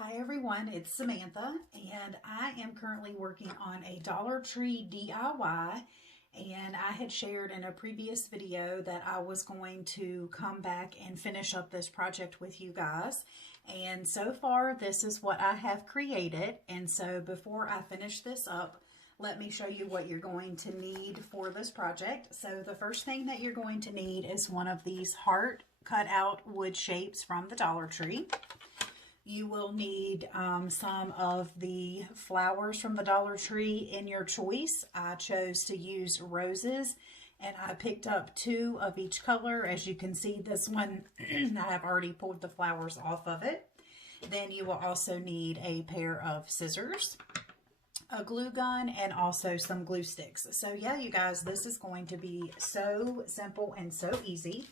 Hi everyone, it's Samantha, and I am currently working on a Dollar Tree DIY. And I had shared in a previous video that I was going to come back and finish up this project with you guys. And so far, this is what I have created. And so before I finish this up, let me show you what you're going to need for this project. So the first thing that you're going to need is one of these heart cut out wood shapes from the Dollar Tree. You will need some of the flowers from the Dollar Tree in your choice. I chose to use roses, and I picked up 2 of each color. As you can see, this one, I have already pulled the flowers off of it. Then you will also need a pair of scissors, a glue gun, and also some glue sticks. So yeah, you guys, this is going to be so simple and so easy.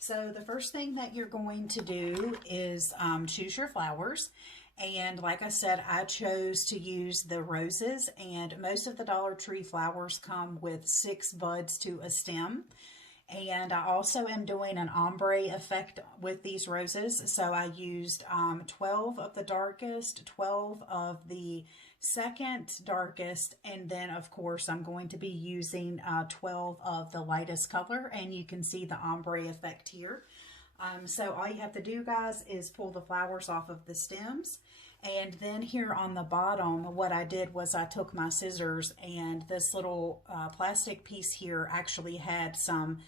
So the first thing that you're going to do is choose your flowers. And like I said, I chose to use the roses, and most of the Dollar Tree flowers come with 6 buds to a stem. And I also am doing an ombre effect with these roses. So I used 12 of the darkest, 12 of the second darkest, and then of course I'm going to be using 12 of the lightest color, and you can see the ombre effect here. So all you have to do, guys, is pull the flowers off of the stems. And then here on the bottom, what I did was I took my scissors, and this little plastic piece here actually had some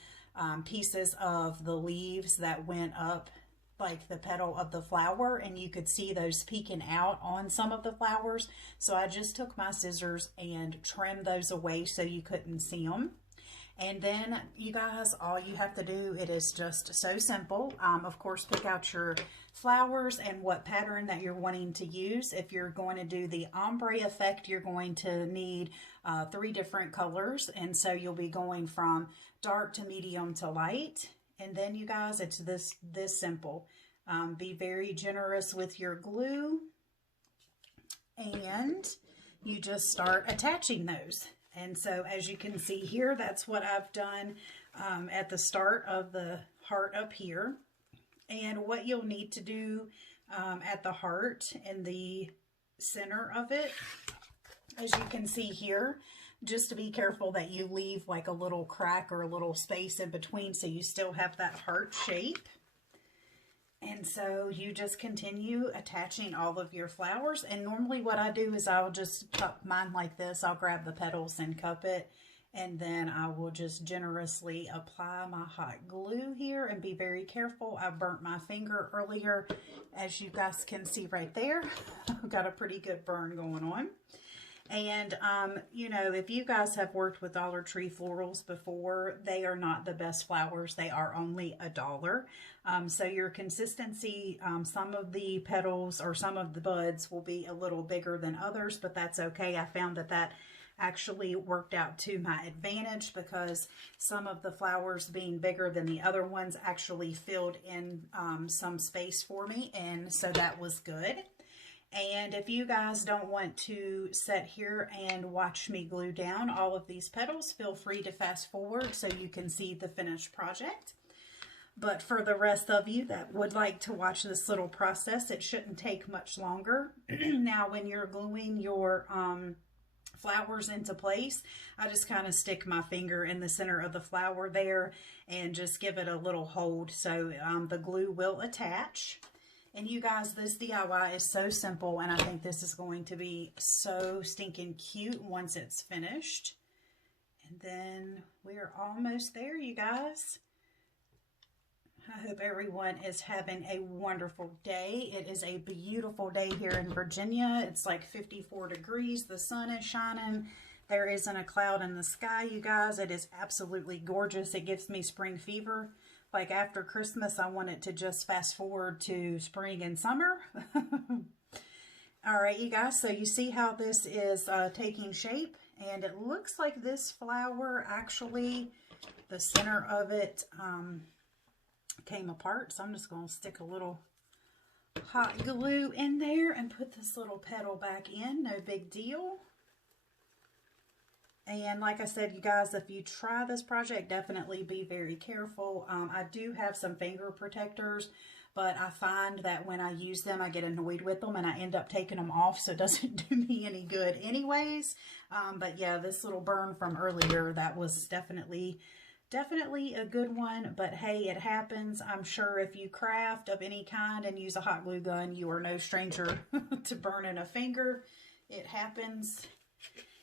pieces of the leaves that went up like the petal of the flower, and you could see those peeking out on some of the flowers. So I just took my scissors and trimmed those away so you couldn't see them. And then, you guys, all you have to do, it is just so simple. Of course, pick out your flowers and what pattern that you're wanting to use. If you're going to do the ombre effect, you're going to need 3 different colors. And so you'll be going from dark to medium to light. And then, you guys, it's this simple. Be very generous with your glue. And you just start attaching those. And so as you can see here, that's what I've done at the start of the heart up here. And what you'll need to do at the heart in the center of it, as you can see here, just to be careful that you leave like a little crack or a little space in between so you still have that heart shape. And so you just continue attaching all of your flowers. And normally what I do is I'll just cup mine like this. I'll grab the petals and cup it. And then I will just generously apply my hot glue here and be very careful. I burnt my finger earlier, as you guys can see right there. I've got a pretty good burn going on. And, you know, if you guys have worked with Dollar Tree florals before, they are not the best flowers. They are only $1. So your consistency, some of the petals or some of the buds will be a little bigger than others, but that's okay. I found that that actually worked out to my advantage because some of the flowers being bigger than the other ones actually filled in some space for me, and so that was good. And if you guys don't want to sit here and watch me glue down all of these petals, feel free to fast forward so you can see the finished project. But for the rest of you that would like to watch this little process, it shouldn't take much longer. Now, when you're gluing your flowers into place, I just kind of stick my finger in the center of the flower there and just give it a little hold so the glue will attach. And you guys, this DIY is so simple, and I think this is going to be so stinking cute once it's finished. And then we're almost there, you guys. I hope everyone is having a wonderful day. It is a beautiful day here in Virginia. It's like 54 degrees. The sun is shining. There isn't a cloud in the sky, you guys. It is absolutely gorgeous. It gives me spring fever. Like after Christmas, I want it to just fast forward to spring and summer. All right, you guys, so you see how this is taking shape, and it looks like this flower actually, the center of it came apart. So I'm just going to stick a little hot glue in there and put this little petal back in. No big deal. And like I said, you guys, if you try this project, definitely be very careful. I do have some finger protectors, but I find that when I use them, I get annoyed with them and I end up taking them off, so it doesn't do me any good anyways. But yeah, this little burn from earlier, that was definitely a good one, but hey, it happens. I'm sure if you craft of any kind and use a hot glue gun, you are no stranger to burning a finger. It happens.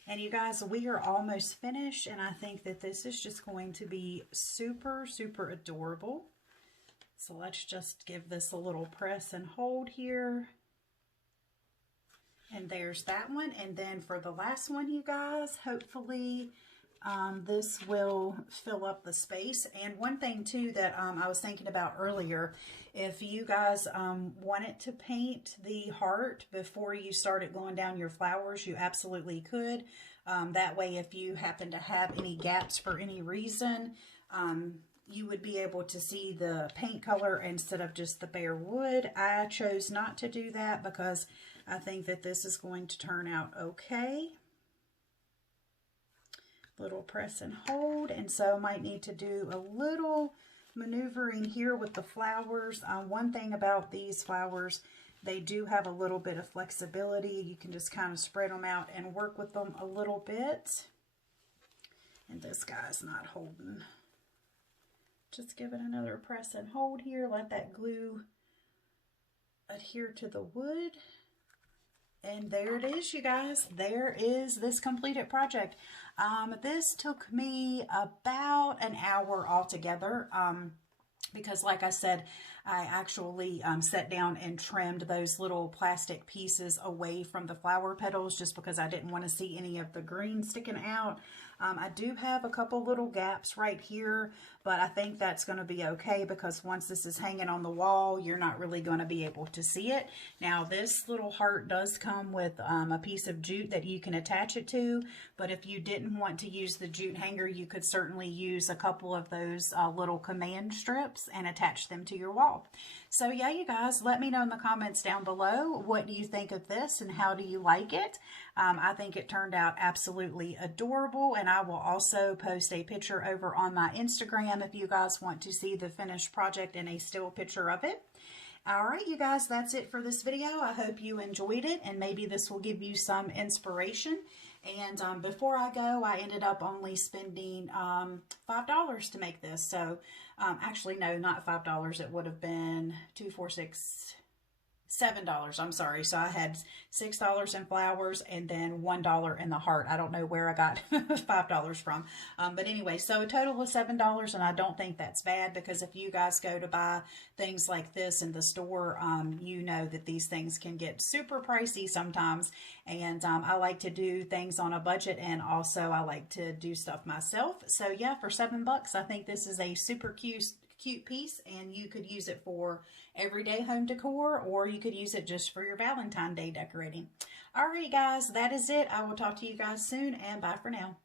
And you guys, we are almost finished, and I think that this is just going to be super, super adorable. So let's just give this a little press and hold here. And there's that one. And then for the last one, you guys, hopefully this will fill up the space. And one thing too that I was thinking about earlier, if you guys wanted to paint the heart before you started going down your flowers, you absolutely could. That way, if you happen to have any gaps for any reason, you would be able to see the paint color instead of just the bare wood. I chose not to do that because I think that this is going to turn out okay. Little press and hold, and so might need to do a little maneuvering here with the flowers. One thing about these flowers, they do have a little bit of flexibility. You can just kind of spread them out and work with them a little bit. And this guy's not holding. Just give it another press and hold here. Let that glue adhere to the wood. And there it is, you guys. There is this completed project. This took me about an hour altogether. Because like I said, I actually sat down and trimmed those little plastic pieces away from the flower petals just because I didn't want to see any of the green sticking out. I do have a couple little gaps right here, but I think that's going to be okay because once this is hanging on the wall, you're not really going to be able to see it. Now, this little heart does come with a piece of jute that you can attach it to, but if you didn't want to use the jute hanger, you could certainly use a couple of those little command strips and attach them to your wall. So yeah, you guys, let me know in the comments down below, what do you think of this and how do you like it? I think it turned out absolutely adorable, and I will also post a picture over on my Instagram if you guys want to see the finished project and a still picture of it. All right, you guys, that's it for this video. I hope you enjoyed it, and maybe this will give you some inspiration. And before I go, I ended up only spending $5 to make this. So actually, no, not $5. It would have been $2, $4, $6, $7. I'm sorry. So I had $6 in flowers and then $1 in the heart. I don't know where I got $5 from. But anyway, so a total of $7, and I don't think that's bad because if you guys go to buy things like this in the store, you know that these things can get super pricey sometimes. And I like to do things on a budget, and also I like to do stuff myself. So yeah, for $7, I think this is a super cute piece, and you could use it for everyday home decor, or you could use it just for your Valentine Day decorating. All right, guys, that is it. I will talk to you guys soon, and bye for now.